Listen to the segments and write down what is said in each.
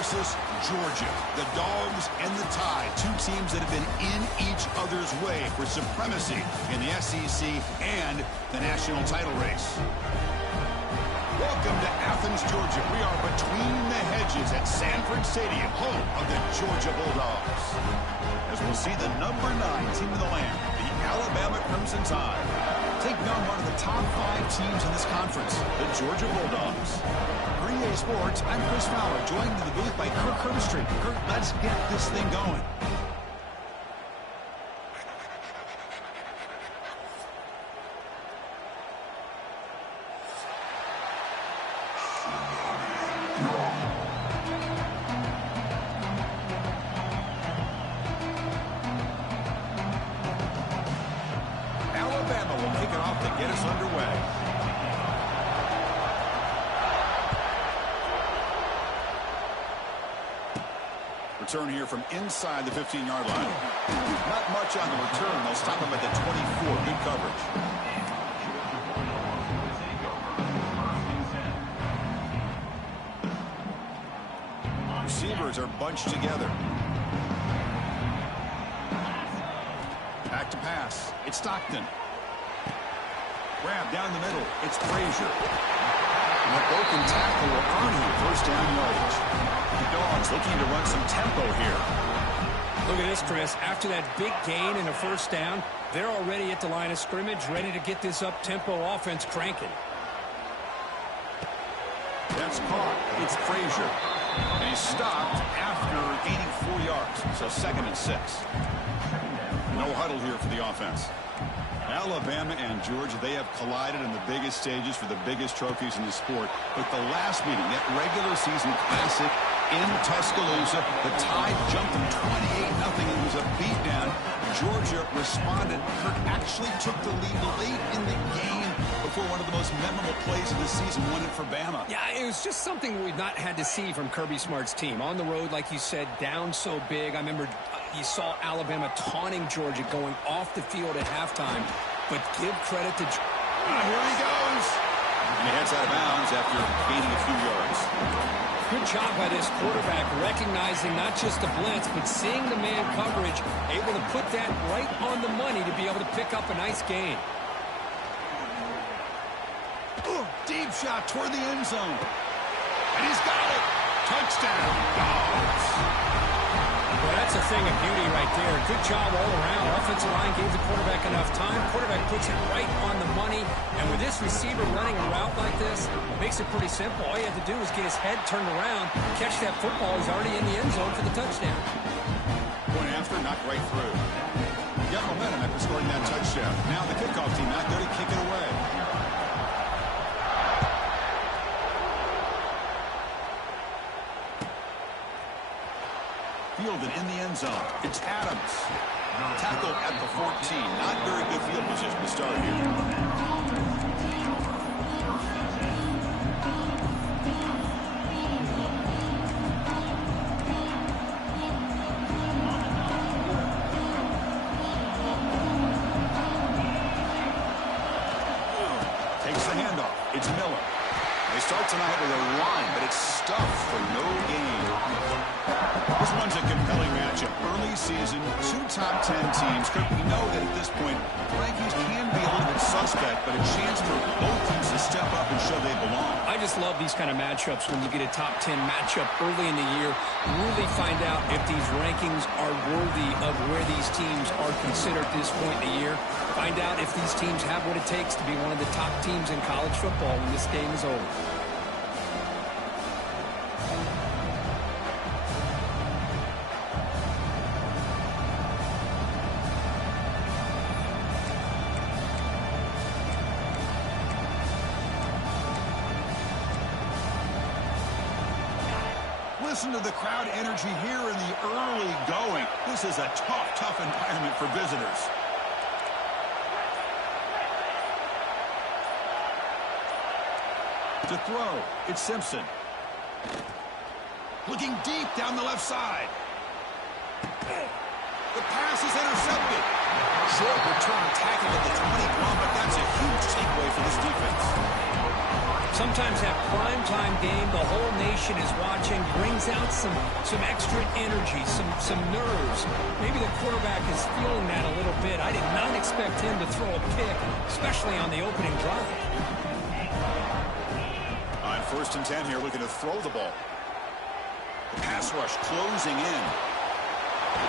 versus Georgia. The Dogs and the Tide, two teams that have been in each other's way for supremacy in the SEC and the national title race. Welcome to Athens, Georgia. We are between the hedges at Sanford Stadium, home of the Georgia Bulldogs. As we'll see the number 9 team in the land, the Alabama Crimson Tide, taking on one of the top 5 teams in this conference, the Georgia Bulldogs. For EA Sports, I'm Chris Fowler, joined in the booth by Kirk Herbstreit. Kirk, let's get this thing going. Alabama will kick it off to get us underway. Return here from inside the 15-yard line. Not much on the return. They'll stop him at the 24. Good coverage. Receivers are bunched together. Back to pass. It's Stockton. Grab down the middle. It's Frazier. And a broken tackle will earn him first down yardage. The Dogs looking to run some tempo here. Look at this, Chris. After that big gain and a first down, they're already at the line of scrimmage, ready to get this up-tempo offense cranking. That's caught. It's Frazier. And he's stopped after gaining 4 yards. So 2nd and 6. No huddle here for the offense. Alabama and Georgia, they have collided in the biggest stages for the biggest trophies in the sport. But the last meeting, that regular season classic in Tuscaloosa, the Tide jumped them 28-0. It was a beatdown. Georgia responded. Kirk actually took the lead late in the game before one of the most memorable plays of the season won it for Bama. Yeah, it was just something we've not had to see from Kirby Smart's team. On the road, like you said, down so big. I remember you saw Alabama taunting Georgia going off the field at halftime. But give credit to Georgia. Here he goes. And he heads out of bounds after gaining a few yards. Good job by this quarterback, recognizing not just the blitz, but seeing the man coverage, able to put that right on the money to be able to pick up a nice gain. Deep shot toward the end zone. And he's got it. Touchdown, Dogs. Well, that's a thing of beauty right there. Good job all around. Offensive line gave the quarterback enough time. Quarterback puts it right on the money. And with this receiver running a route like this, it makes it pretty simple. All you have to do is get his head turned around, catch that football. He's already in the end zone for the touchdown. Going after, knocked right through. Got momentum after scoring that touchdown. Now the kickoff team not going to kick it away. Fielded in the end zone. It's Adams. Tackled at the 14. Not very good field position to start here. Takes the handoff. It's Miller. They start tonight with a run, but it's stuffed for no gain. This one's a compelling matchup. Early season, 2 top 10 teams. Kirk, we know that at this point, rankings can be a little bit suspect, but a chance for both teams to step up and show they belong. I just love these kind of matchups when you get a top 10 matchup early in the year. Really find out if these rankings are worthy of where these teams are considered at this point in the year. Find out if these teams have what it takes to be one of the top teams in college football when this game is over. Listen to the crowd energy here in the early going. This is a tough environment for visitors. To throw, it's Simpson. Looking deep down the left side. The pass is intercepted. Short return tackle at the 21, but that's a huge takeaway for this defense. Sometimes that primetime game, the whole nation is watching, brings out some extra energy, some nerves. Maybe the quarterback is feeling that a little bit. I did not expect him to throw a pick, especially on the opening drive. On 1st and 10 here, looking to throw the ball. The pass rush closing in.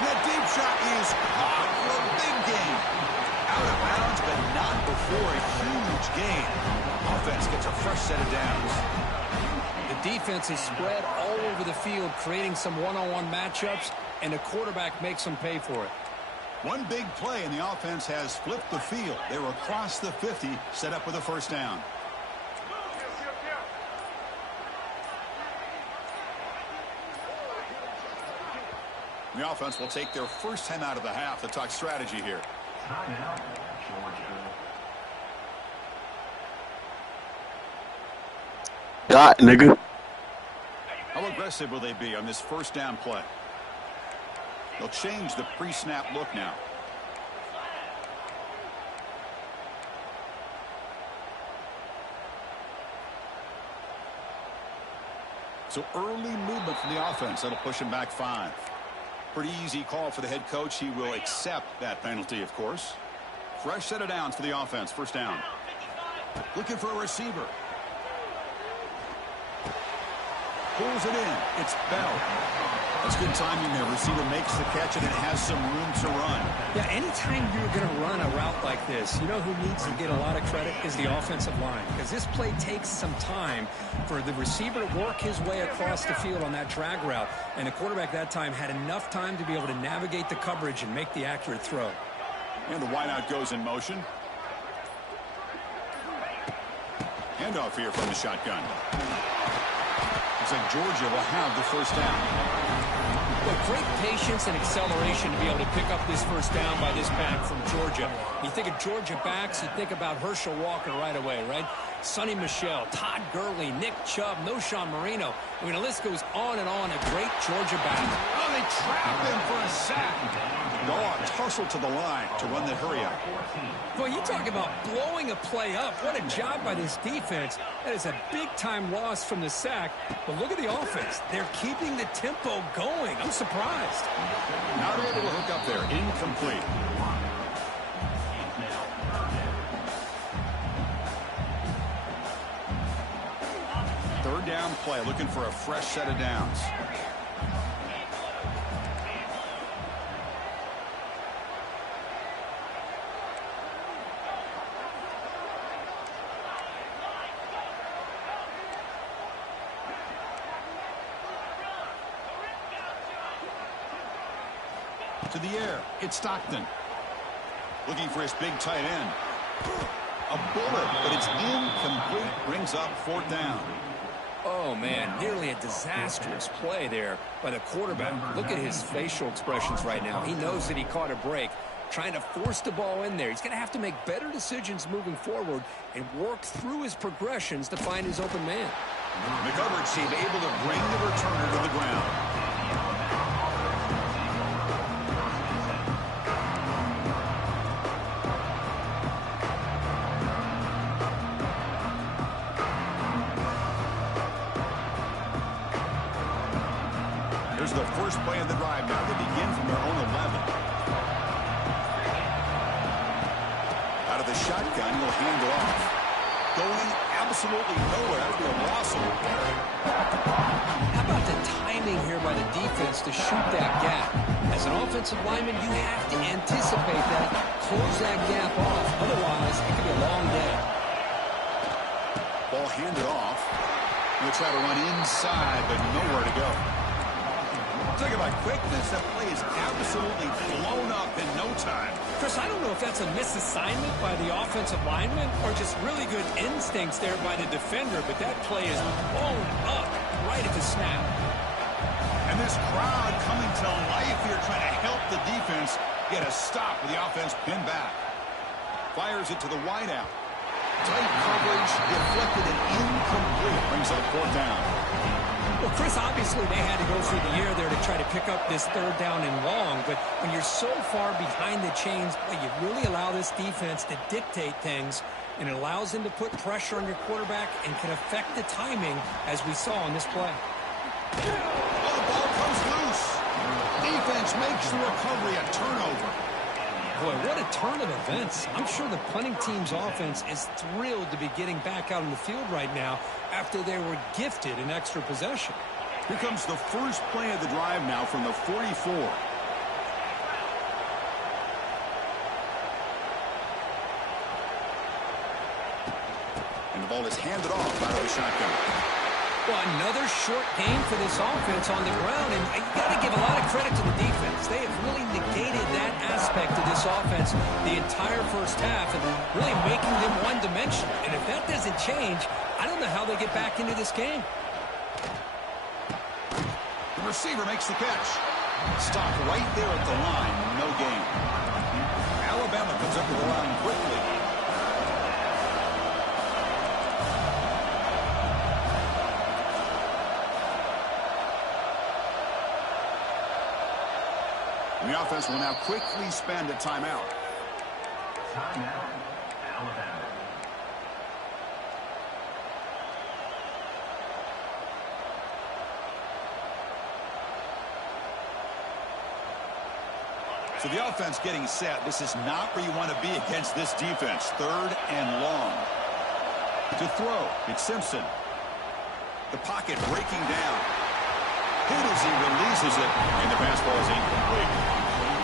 That deep shot is caught for a big gain. Out of bounds, but not before a huge gain. Offense gets a fresh set of downs. The defense is spread all over the field, creating some one-on-one matchups, and the quarterback makes them pay for it. One big play, and the offense has flipped the field. They were across the 50, set up with a first down. The offense will take their first time out of the half to talk strategy here. God, nigga. How aggressive will they be on this first down play? They'll change the pre-snap look now. So early movement from the offense. That'll push him back 5. Pretty easy call for the head coach. He will accept that penalty, of course. Fresh set of downs for the offense. First down. Looking for a receiver. Pulls it in. It's Bell. That's good timing there. Receiver makes the catch, and it has some room to run. Yeah, anytime you're going to run a route like this, you know who needs to get a lot of credit is the offensive line, because this play takes some time for the receiver to work his way across the field on that drag route, and the quarterback that time had enough time to be able to navigate the coverage and make the accurate throw. And the wideout goes in motion. Handoff here from the shotgun. Looks like Georgia will have the first down. Well, great patience and acceleration to be able to pick up this first down by this back from Georgia. You think of Georgia backs, you think about Herschel Walker right away, right? Sonny Michel, Todd Gurley, Nick Chubb, Noshawn Marino. I mean, the list goes on and on. A great Georgia back. Oh, they trap him for a sack. Dog tussle to the line to run the hurry out. Boy, you talk about blowing a play up. What a job by this defense. That is a big-time loss from the sack. But look at the offense. They're keeping the tempo going. I'm surprised. Not able to hook up there. Incomplete. Third down play, looking for a fresh set of downs. To the air, it's Stockton. Looking for his big tight end. A bullet, but it's incomplete. Brings up 4th down. Oh, man, nearly a disastrous play there by the quarterback. Look at his facial expressions right now. He knows that he caught a break, trying to force the ball in there. He's going to have to make better decisions moving forward and work through his progressions to find his open man. The coverage team able to bring the returner to the ground. Here's the first play of the drive now. They begin from their own 11. Out of the shotgun, he'll hand it off. Going absolutely nowhere. That would be a loss. How about the timing here by the defense to shoot that gap? As an offensive lineman, you have to anticipate that, close that gap off. Otherwise, it could be a long day. Ball handed off. He'll try to run inside, but nowhere to go. Talk about quickness. That play is absolutely blown up in no time. Chris, I don't know if that's a misassignment by the offensive lineman or just really good instincts there by the defender, but that play is blown up right at the snap. And this crowd coming to life here, trying to help the defense get a stop with the offense pinned back. Fires it to the wideout. Tight coverage, deflected and incomplete. Brings up 4th down. Well, Chris, obviously they had to go through the air there to try to pick up this 3rd down and long, but when you're so far behind the chains, you really allow this defense to dictate things, and it allows him to put pressure on your quarterback and can affect the timing, as we saw on this play. Oh, the ball comes loose. Defense makes the recovery a turnover. Boy, what a turn of events. I'm sure the punting team's offense is thrilled to be getting back out on the field right now after they were gifted an extra possession. Here comes the first play of the drive now from the 44. And the ball is handed off out of the shotgun. Well, another short game for this offense on the ground, and you got to give a lot of credit to the defense. They have really negated that aspect of this offense the entire first half and really making them one-dimensional. And if that doesn't change, I don't know how they get back into this game. The receiver makes the catch. Stopped right there at the line. No gain. Alabama comes up to the line quickly. The offense will now quickly spend a timeout. Timeout, Alabama. So the offense getting set. This is not where you want to be against this defense. 3rd and long. To throw, it's Simpson. The pocket breaking down. Hit as he releases it, and the pass ball is incomplete.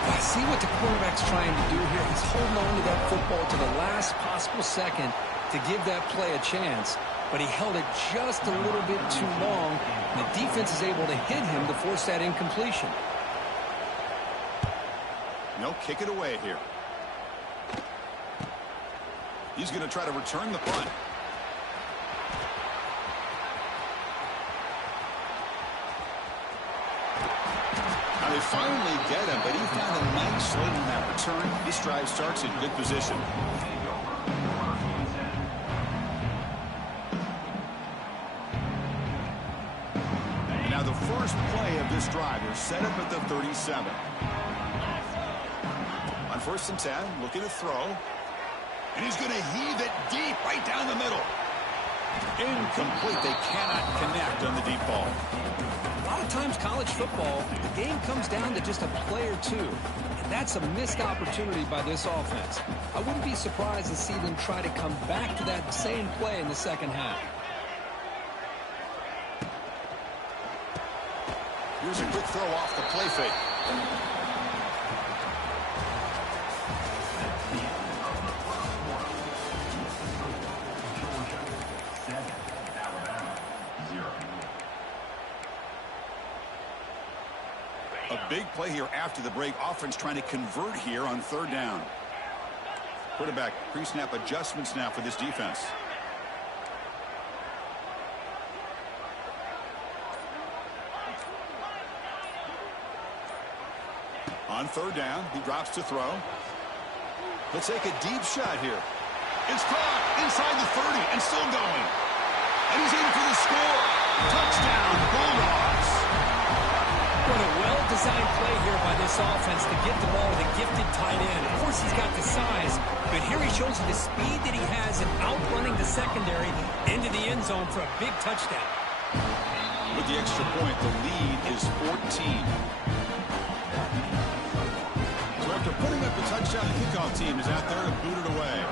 I see what the quarterback's trying to do here. He's holding on to that football to the last possible second to give that play a chance, but he held it just a little bit too long. The defense is able to hit him to force that incompletion. No, kick it away here. He's going to try to return the punt. Now they finally get him, but he found a nice lane in that return. This drive starts in good position. And now the first play of this drive is set up at the 37. On 1st and 10, looking to throw. And he's going to heave it deep right down the middle. Incomplete. They cannot connect on the deep ball. A lot of times college football, the game comes down to just a play or two. And that's a missed opportunity by this offense. I wouldn't be surprised to see them try to come back to that same play in the second half. Here's a quick throw off the play fake. A big play here after the break. Offense trying to convert here on 3rd down. Quarterback pre-snap adjustments now for this defense. On 3rd down, he drops to throw. He'll take a deep shot here. It's caught inside the 30 and still going. And he's in for the score. Touchdown, Bulldogs. What a well-designed play here by this offense to get the ball to the gifted tight end. Of course, he's got the size, but here he shows you the speed that he has in outrunning the secondary into the end zone for a big touchdown. With the extra point, the lead is 14. So after putting up the touchdown, the kickoff team is out there to boot it away.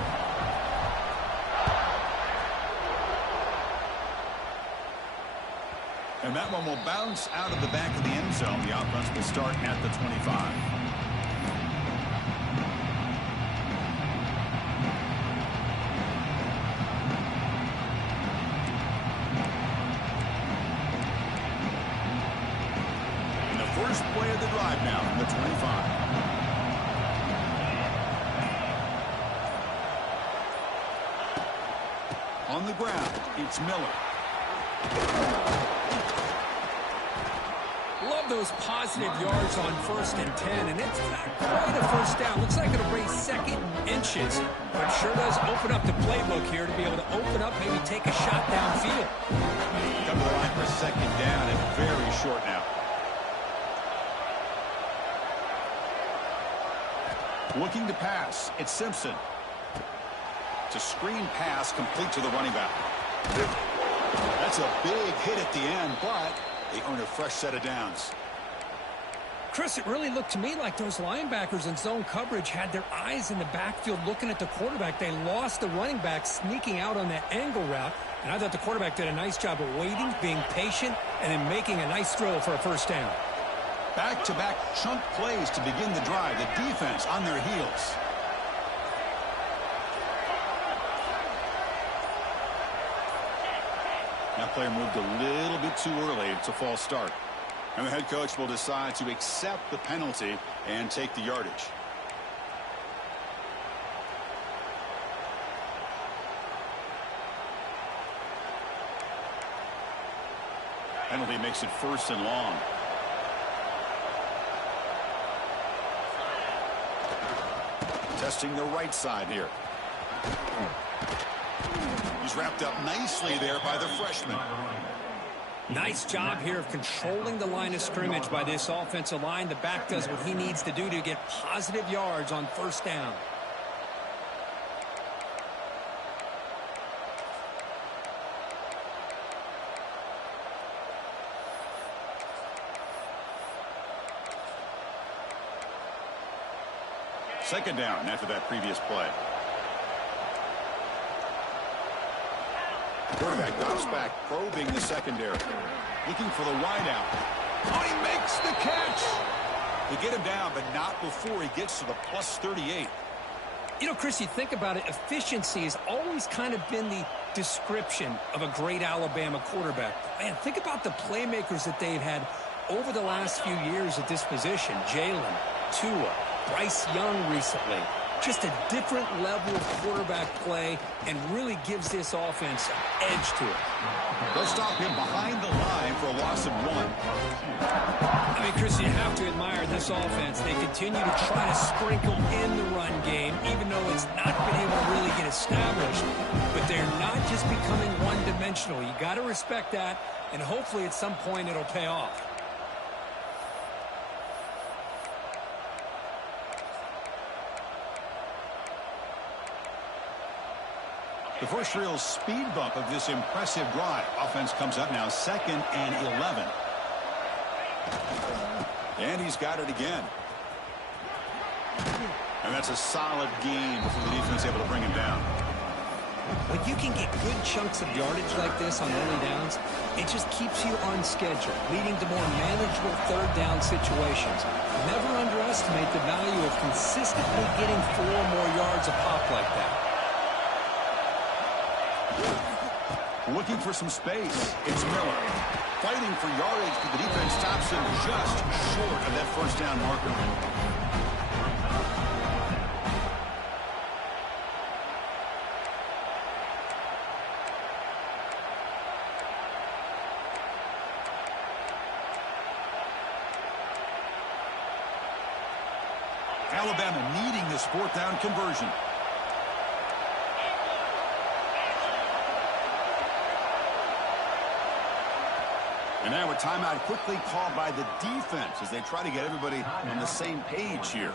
And that one will bounce out of the back of the end zone. The offense will start at the 25. And the first play of the drive now from the 25. On the ground, it's Miller. Love those positive yards on 1st and 10, and it's not quite a first down. Looks like it'll raise 2nd inches, but sure does open up the playbook here to be able to open up, maybe take a shot downfield. Come to the line for 2nd down and very short now. Looking to pass, it's Simpson. It's a screen pass complete to the running back. That's a big hit at the end, but they earn a fresh set of downs. Chris, it really looked to me like those linebackers in zone coverage had their eyes in the backfield looking at the quarterback. They lost the running back sneaking out on that angle route, and I thought the quarterback did a nice job of waiting, being patient, and then making a nice throw for a first down. Back-to-back chunk plays to begin the drive. The defense on their heels. That player moved a little bit too early. It's a false start. And the head coach will decide to accept the penalty and take the yardage. Penalty makes it 1st and long. Testing the right side here. He's wrapped up nicely there by the freshman. Nice job here of controlling the line of scrimmage by this offensive line. The back does what he needs to do to get positive yards on first down. Second down after that previous play. Quarterback drops back, probing the secondary. Looking for the wideout. Oh, he makes the catch. They get him down, but not before he gets to the plus 38. You know, Chris, you think about it, efficiency has always kind of been the description of a great Alabama quarterback. Man, think about the playmakers that they've had over the last few years at this position. Jalen, Tua, Bryce Young recently. Just a different level of quarterback play and really gives this offense an edge to it. They'll stop him behind the line for a loss of 1. I mean, Chris, you have to admire this offense. They continue to try to sprinkle in the run game, even though it's not been able to really get established. But they're not just becoming one-dimensional. You got to respect that, and hopefully at some point it'll pay off. The first real speed bump of this impressive drive. Offense comes up now 2nd and 11. And he's got it again. And that's a solid gain before the defense is able to bring him down. When you can get good chunks of yardage like this on early downs, it just keeps you on schedule, leading to more manageable third down situations. Never underestimate the value of consistently getting 4 more yards a pop like that. Looking for some space. It's Miller. Fighting for yardage, but the defense stops him just short of that first down marker. Alabama needing this 4th down conversion. And now a timeout quickly called by the defense as they try to get everybody on the same page here.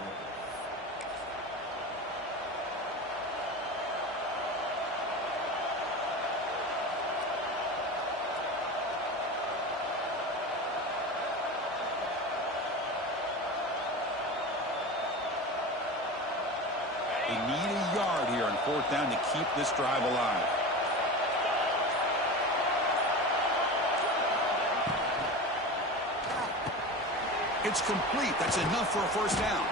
They need a yard here on 4th down to keep this drive alive. It's complete. That's enough for a first down.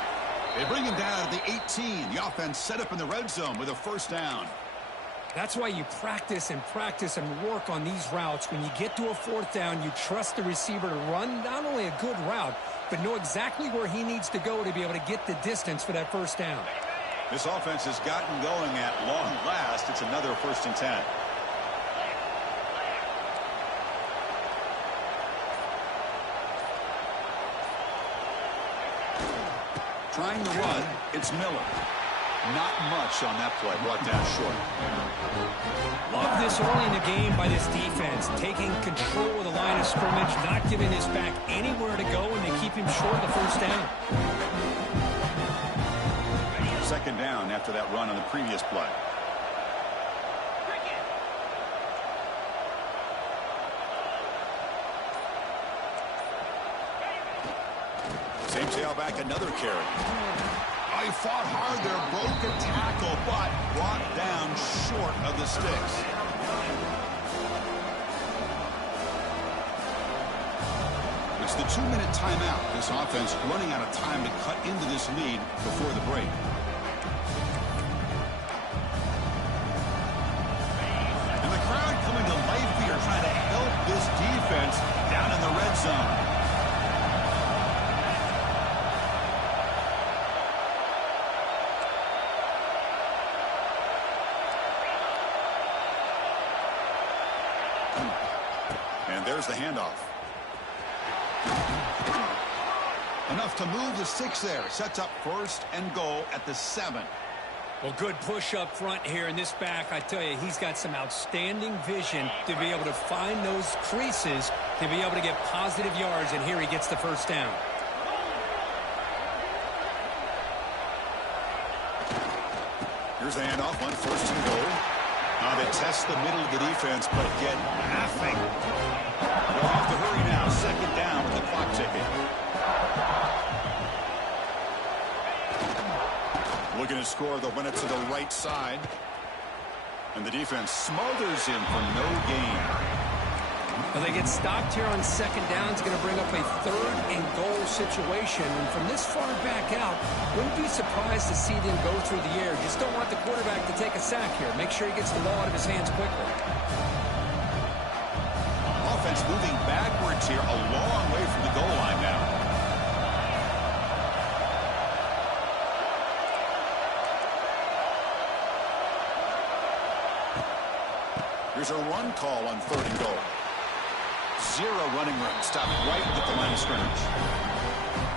They bring him down at the 18. The offense set up in the red zone with a first down. That's why you practice and work on these routes. When you get to a 4th down, you trust the receiver to run not only a good route, but know exactly where he needs to go to be able to get the distance for that first down. This offense has gotten going at long last. It's another 1st and 10. Trying to run, it's Miller. Not much on that play, brought down short. Love this early in the game by this defense, taking control of the line of scrimmage, not giving this back anywhere to go, and they keep him short of the first down. 2nd down after that run on the previous play. Same tailback, another carry. Oh, he fought hard there, broke a tackle, but brought down short of the sticks. It's the 2-minute timeout. This offense running out of time to cut into this lead before the break. And the crowd coming to life here, trying to help this defense down in the red zone. And there's the handoff. Enough to move the 6 there. Sets up 1st and goal at the 7. Well, good push up front here in this back. I tell you, he's got some outstanding vision to be able to find those creases to be able to get positive yards, and here he gets the first down. Here's the handoff on 1st and goal. Now they test the middle of the defense, but get nothing. They'll have to hurry now. 2nd down with the clock ticking. Looking to score, they'll run it to the right side. And the defense smothers him for no gain. Well, they get stopped here on 2nd down. It's going to bring up a 3rd and goal situation. And from this far back out, wouldn't be surprised to see them go through the air. Just don't want the quarterback to take a sack here. Make sure he gets the ball out of his hands quickly. Offense moving backwards here, a long way from the goal line now. Here's a run call on 3rd and goal. 0 running room. Stopped right at the line of scrimmage.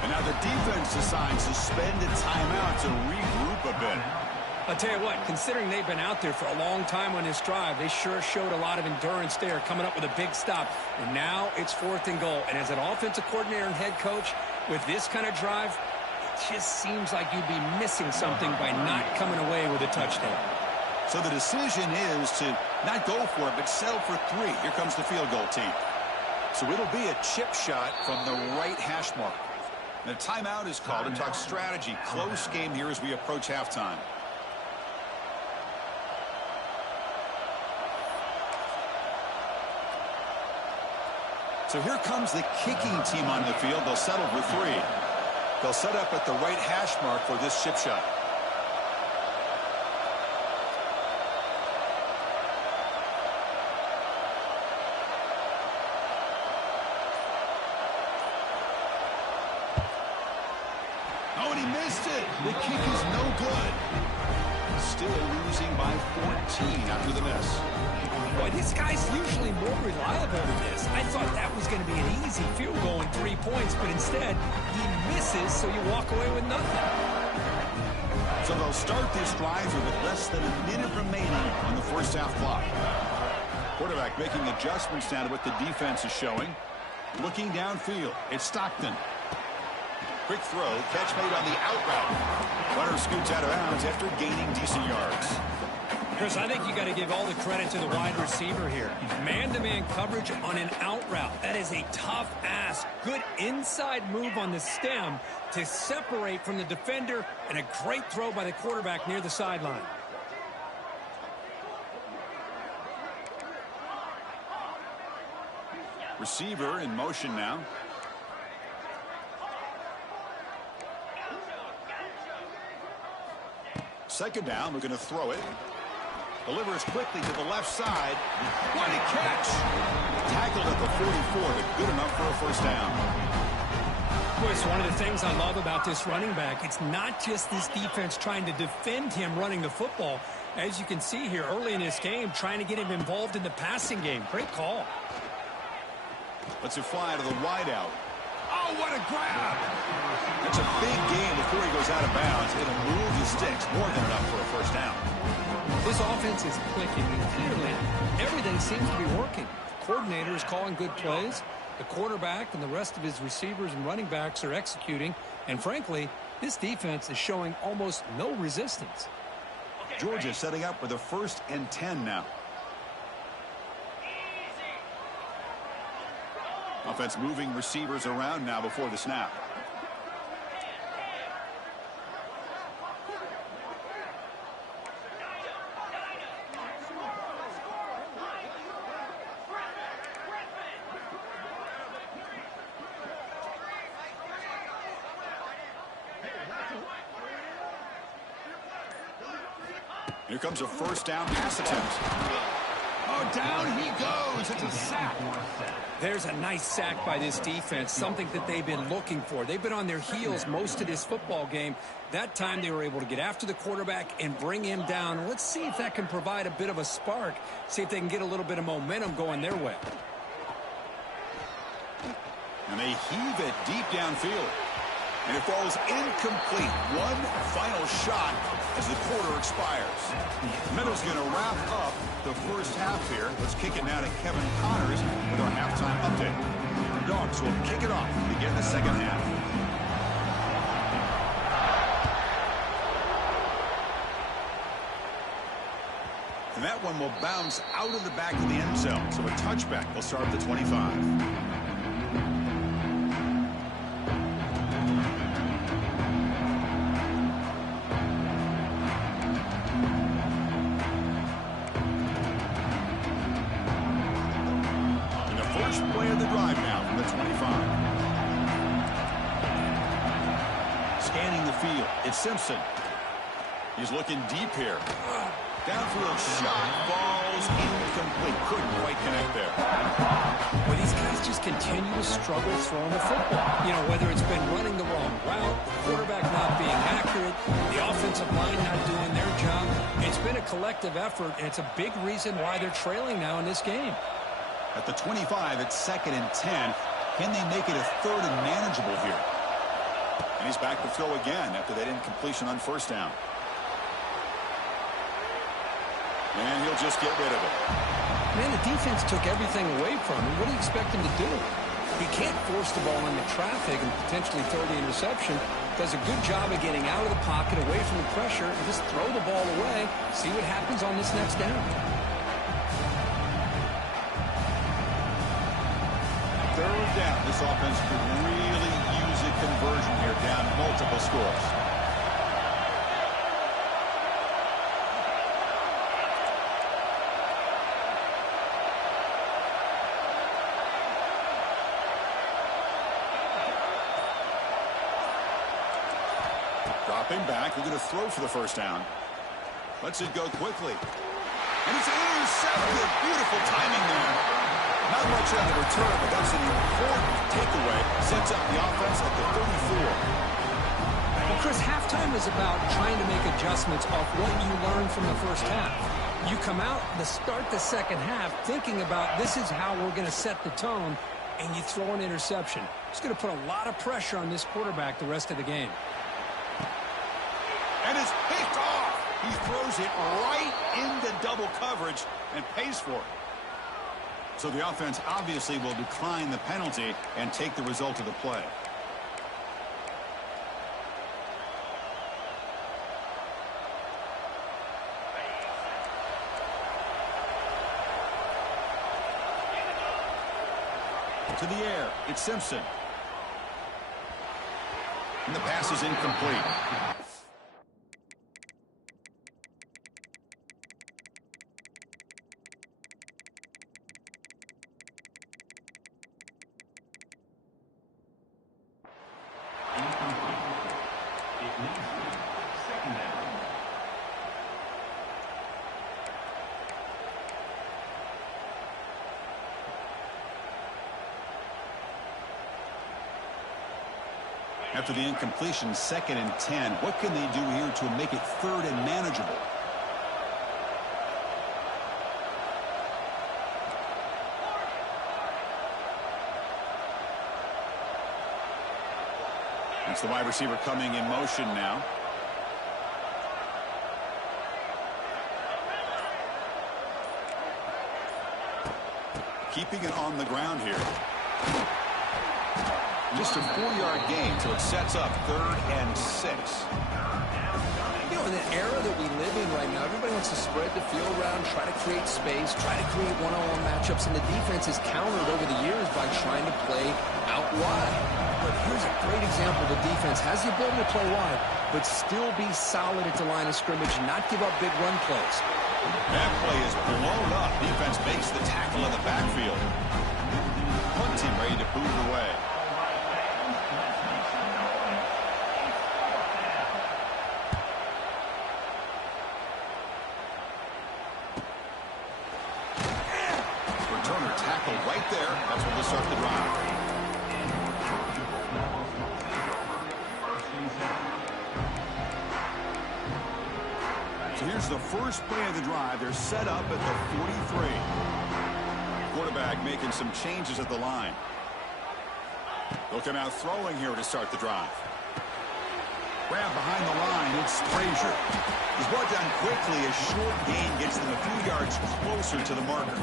And now the defense decides to spend a timeout to regroup a bit. I'll tell you what, considering they've been out there for a long time on this drive, they sure showed a lot of endurance there, coming up with a big stop. And now it's 4th and goal. And as an offensive coordinator and head coach, with this kind of drive, it just seems like you'd be missing something by not coming away with a touchdown. So the decision is to not go for it, but settle for 3. Here comes the field goal team. So it'll be a chip shot from the right hash mark. The timeout is called to talk strategy. Close game here as we approach halftime. So here comes the kicking team on the field. They'll settle for 3. They'll set up at the right hash mark for this chip shot. Oh, and he missed it. The kick is no good. Still losing by 14 after the miss. Boy, this guy's usually more reliable than this. I thought that was going to be an easy field goal and 3 points, but instead he misses, so you walk away with nothing. So they'll start this drive here with less than a minute remaining on the 1st half clock. Quarterback making adjustments now to what the defense is showing. Looking downfield, it's Stockton. Quick throw, catch made on the out route. Runner scoots out of bounds after gaining decent yards. Chris, I think you got to give all the credit to the wide receiver here. Man-to-man coverage on an out route. That is a tough ask. Good inside move on the stem to separate from the defender, and a great throw by the quarterback near the sideline. Receiver in motion now. Second down, we're going to throw it. Delivers quickly to the left side. What a catch! Tackled at the 44, but good enough for a 1st down. Chris, one of the things I love about this running back, it's not just this defense trying to defend him running the football. As you can see here early in this game, trying to get him involved in the passing game. Great call. Lets it fly to the wideout. Oh, what a grab! That's a big gain before he goes out of bounds. It'll move the sticks. More than enough for a 1st down. This offense is clicking, and clearly everything seems to be working. The coordinator is calling good plays. The quarterback and the rest of his receivers and running backs are executing. And frankly, this defense is showing almost no resistance. Georgia setting up with a 1st and 10 now. Offense moving receivers around now before the snap. Here comes a first down pass attempt. Oh, down he goes. It's a sack. There's a nice sack by this defense, something that they've been looking for. They've been on their heels most of this football game. That time they were able to get after the quarterback and bring him down. Let's see if that can provide a bit of a spark, see if they can get a little bit of momentum going their way. And they heave it deep downfield. And it falls incomplete. One final shot as the quarter expires. Meadow's going to wrap up the first half here. Let's kick it now to Kevin Connors with our halftime update. The Dogs will kick it off to begin the second half. And that one will bounce out of the back of the end zone. So a touchback will start at the 25. Play of the drive now from the 25. Scanning the field, it's Simpson. He's looking deep here. Downfield shot falls incomplete. Couldn't quite connect there. Well, these guys just continue to struggle throwing the football. You know, whether it's been running the wrong route, the quarterback not being accurate, the offensive line not doing their job. It's been a collective effort, and it's a big reason why they're trailing now in this game. At the 25, it's 2nd and 10. Can they make it a 3rd and manageable here? And he's back to throw again after that incompletion on first down. And he'll just get rid of it. Man, the defense took everything away from him. What do you expect him to do? He can't force the ball into traffic and potentially throw the interception. Does a good job of getting out of the pocket, away from the pressure, and just throw the ball away. See what happens on this next down. Third down. This offense could really use a conversion here, down multiple scores. Dropping back, we're going to throw for the first down. Lets it go quickly. And it's intercepted. Beautiful timing there. Not much on the return, but that's an important takeaway. Sets up the offense at the 34. Well, Chris, halftime is about trying to make adjustments off what you learned from the first half. You come out to start the second half thinking about this is how we're going to set the tone, and you throw an interception. It's going to put a lot of pressure on this quarterback the rest of the game. And it's picked off. He throws it right into double coverage and pays for it. So the offense obviously will decline the penalty and take the result of the play. To the air, it's Simpson. And the pass is incomplete. After the incompletion, 2nd and 10. What can they do here to make it 3rd and manageable? That's the wide receiver coming in motion now. Keeping it on the ground here. Just a 4-yard gain, so it sets up 3rd and 6. You know, in the era that we live in right now, everybody wants to spread the field around, try to create space, try to create one-on-one matchups, and the defense has countered over the years by trying to play out wide. But here's a great example. The defense has the ability to play wide, but still be solid at the line of scrimmage, not give up big run plays. That play is blown up. Defense makes the tackle in the backfield. Punt team ready to boot it away. tackle right there. That's what will start the drive. So here's the first play of the drive. They're set up at the 43. Quarterback making some changes at the line. They'll come out throwing here to start the drive. Grab behind the line. It's Frazier. He's brought down quickly. A short gain gets them a few yards closer to the marker.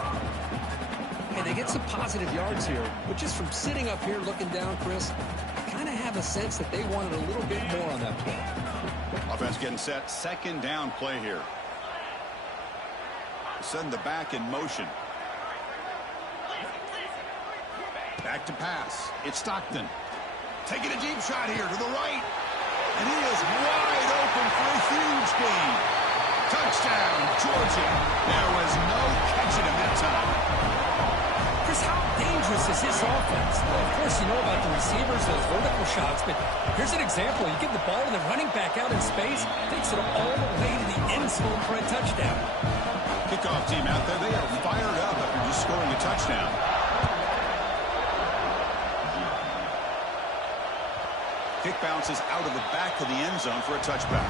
Hey, they get some positive yards here, but just from sitting up here looking down, Chris, I kind of have a sense that they wanted a little bit more on that play. Offense getting set. Second down play here. Send the back in motion. Back to pass. It's Stockton. Taking a deep shot here to the right. And he is wide open for a huge gain. Touchdown, Georgia. There was no catching him that time. Chris, how dangerous is this offense? Well, of course, you know about the receivers, those vertical shots, but here's an example. You give the ball to the running back out in space, takes it all the way to the end zone for a touchdown. Kickoff team out there, they are fired up after just scoring a touchdown. Kick bounces out of the back of the end zone for a touchback.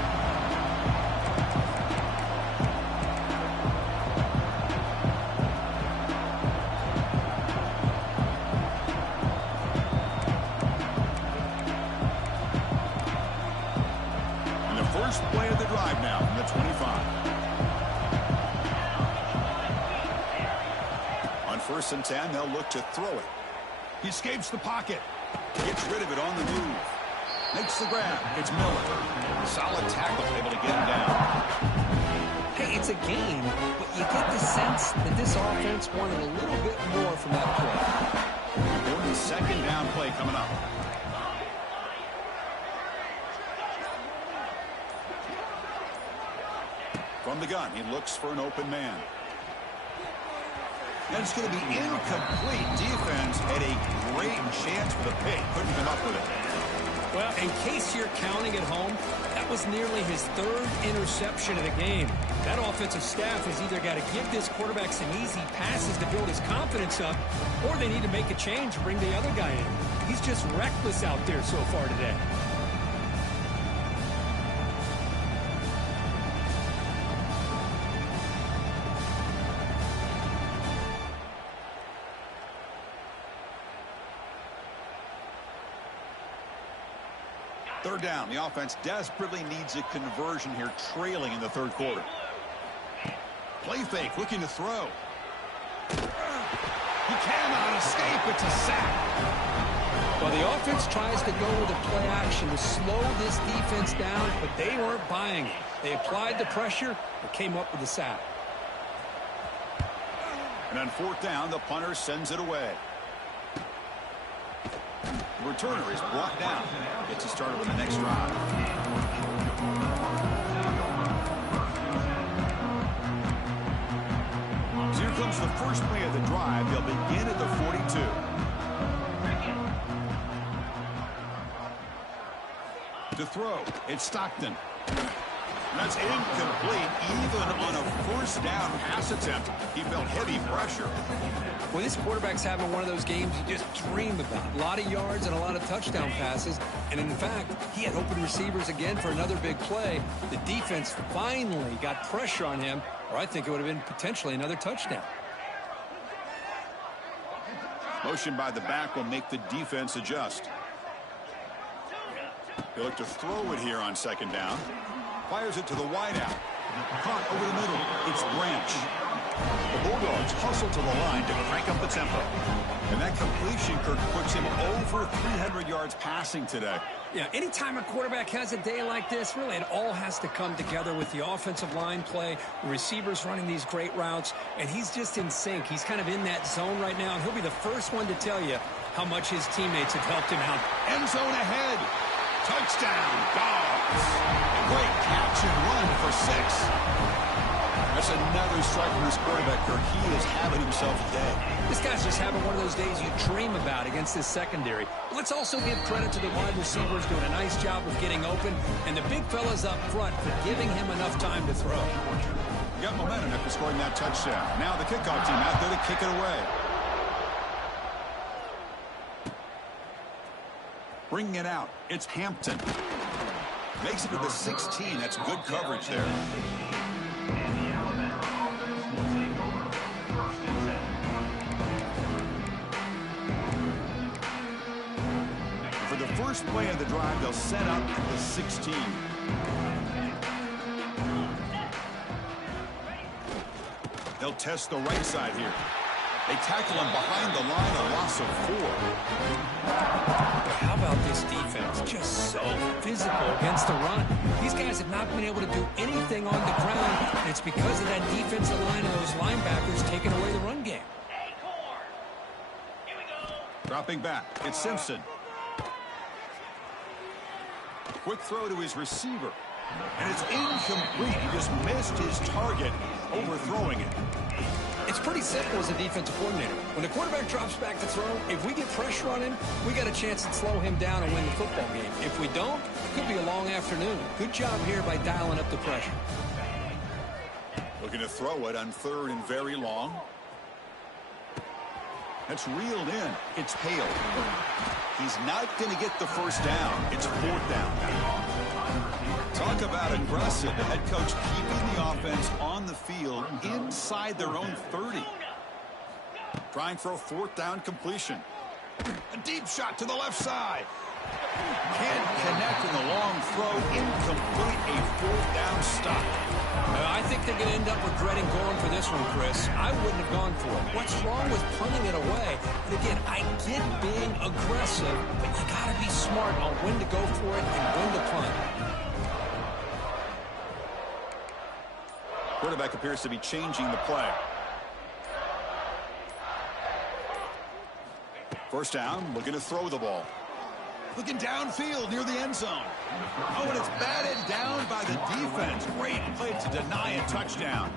And the first play of the drive now from the 25. On 1st and 10, they'll look to throw it. He escapes the pocket. Gets rid of it on the move. Makes the grab. It's Miller. Solid tackle, able to get him down. Hey, it's a game, but you get the sense that this offense wanted a little bit more from that play. Gordon's second down play coming up. From the gun, he looks for an open man. And it's going to be incomplete. Defense had a great chance for the pick. Couldn't come up with it. Well, in case you're counting at home, that was nearly his third interception of the game. That offensive staff has either got to give this quarterback some easy passes to build his confidence up, or they need to make a change and bring the other guy in. He's just reckless out there so far today. Third down. The offense desperately needs a conversion here, trailing in the third quarter. Play fake, looking to throw. He cannot escape. It's a sack. Well, the offense tries to go with a play action to slow this defense down, but they weren't buying it. They applied the pressure and came up with a sack. And on 4th down, the punter sends it away. The returner is brought down. Gets us started on the next drive. So here comes the first play of the drive. They'll begin at the 42. To throw, it's Stockton. That's incomplete. Even on a 1st down pass attempt, he felt heavy pressure. Well, this quarterback's having one of those games you just dream about. A lot of yards and a lot of touchdown passes. And in fact, he had open receivers again for another big play. The defense finally got pressure on him, or I think it would have been potentially another touchdown. Motion by the back will make the defense adjust. They look to throw it here on 2nd down. Fires it to the wideout. Caught over the middle. It's Branch. The Bulldogs hustle to the line to crank up the tempo. And that completion, Kirk, puts him over 300 yards passing today. Yeah, anytime a quarterback has a day like this, really it all has to come together with the offensive line play, the receivers running these great routes, and he's just in sync. He's kind of in that zone right now, and he'll be the first one to tell you how much his teammates have helped him out. End zone ahead. Touchdown, Dogs. A great catch and run for 6. That's another strike from this quarterback, Kirk. He is having himself a day. This guy's just having one of those days you dream about against this secondary. But let's also give credit to the wide receivers doing a nice job of getting open, and the big fellas up front for giving him enough time to throw. Got momentum after scoring that touchdown. Now the kickoff team out there to kick it away. Bringing it out, it's Hampton. Makes it to the 16. That's good coverage there. For the first play of the drive, they'll set up at the 16. They'll test the right side here. They tackle him behind the line, a loss of 4. How about this defense? Just so physical against the run. These guys have not been able to do anything on the ground, and it's because of that defensive line and those linebackers taking away the run game. Dropping back, it's Simpson. Quick throw to his receiver. And it's incomplete. He just missed his target, overthrowing it. It's pretty simple as a defensive coordinator. When the quarterback drops back to throw, if we get pressure on him, we got a chance to slow him down and win the football game. If we don't, it could be a long afternoon. Good job here by dialing up the pressure. Looking to throw it on 3rd and very long. That's reeled in. It's Hale. He's not going to get the first down. It's 4th down now. Talk about aggressive. The head coach keeping the offense on the field inside their own 30. Trying for a 4th down completion. A deep shot to the left side. Can't connect in the long throw. Incomplete. A 4th down stop. I think they're going to end up regretting going for this one, Chris. I wouldn't have gone for it. What's wrong with punting it away? And again, I get being aggressive, but you got to be smart on when to go for it and when to punt. Quarterback appears to be changing the play. First down, looking to throw the ball. Looking downfield near the end zone. Oh, and it's batted down by the defense. Great play to deny a touchdown.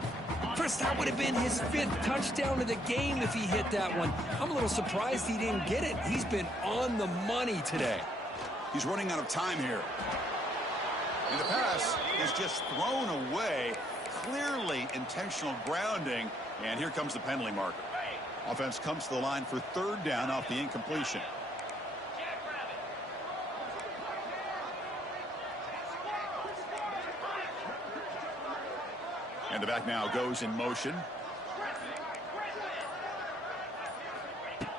Chris, that would have been his 5th touchdown of the game if he hit that one. I'm a little surprised he didn't get it. He's been on the money today. He's running out of time here. And the pass is just thrown away. Clearly intentional grounding. And here comes the penalty marker. Offense comes to the line for 3rd down off the incompletion. And the back now goes in motion.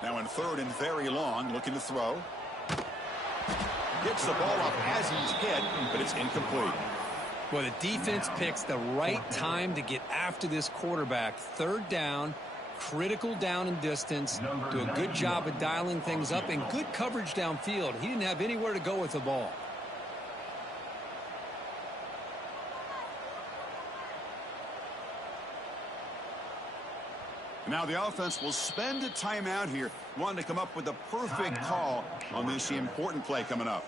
Now in 3rd and very long, looking to throw. Gets the ball up as he's hit, but it's incomplete. Well, the defense picks the right time to get after this quarterback. 3rd down, critical down and distance. Do a good job of dialing things up and good coverage downfield. He didn't have anywhere to go with the ball. Now the offense will spend a timeout here, wanting to come up with the perfect call on this important play coming up.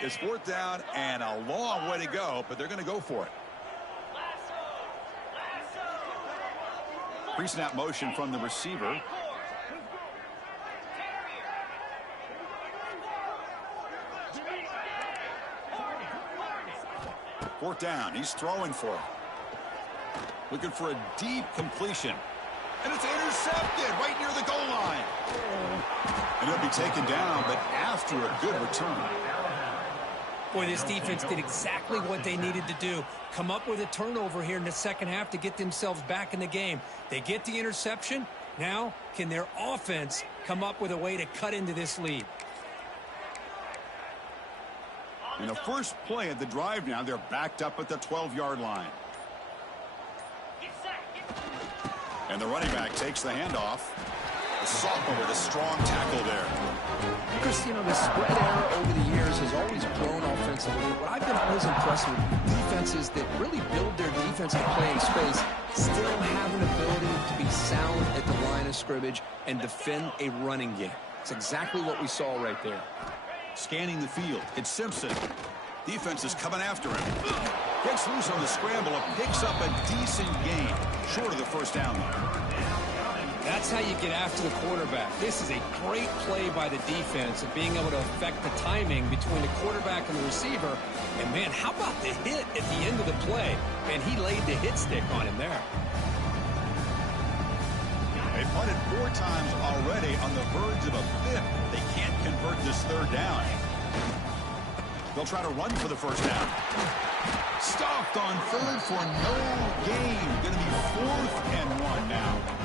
It's 4th down and a long way to go, but they're going to go for it. Pre-snap motion from the receiver. 4th down. He's throwing for it. Looking for a deep completion. And it's intercepted right near the goal line. And he'll be taken down, but after a good return. Boy, this defense did exactly what they needed to do. Come up with a turnover here in the 2nd half to get themselves back in the game. They get the interception. Now, can their offense come up with a way to cut into this lead? In the first play of the drive now, they're backed up at the 12-yard line. And the running back takes the handoff. The sophomore with a strong tackle there. Chris, you know, the spread era over the years has always grown offensively. What I've been always impressed with defenses that really build their defense to play in space still have an ability to be sound at the line of scrimmage and defend a running game. It's exactly what we saw right there. Scanning the field, it's Simpson. Defense is coming after him. Gets loose on the scramble and picks up a decent gain. Short of the first down, though. That That's how you get after the quarterback. This is a great play by the defense of being able to affect the timing between the quarterback and the receiver. And, man, how about the hit at the end of the play? Man, he laid the hit stick on him there. They punted 4 times already on the verge of a 5th. They can't convert this 3rd down. They'll try to run for the 1st down. Stopped on 3rd for no gain. Going to be 4th and 1 now.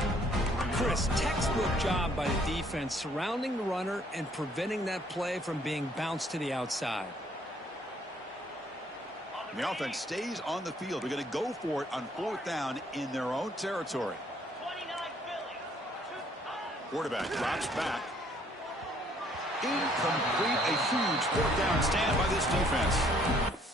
Chris, textbook job by the defense surrounding the runner and preventing that play from being bounced to the outside. The offense stays on the field. They're going to go for it on 4th down in their own territory. Quarterback drops back. Incomplete. A huge 4th down stand by this defense.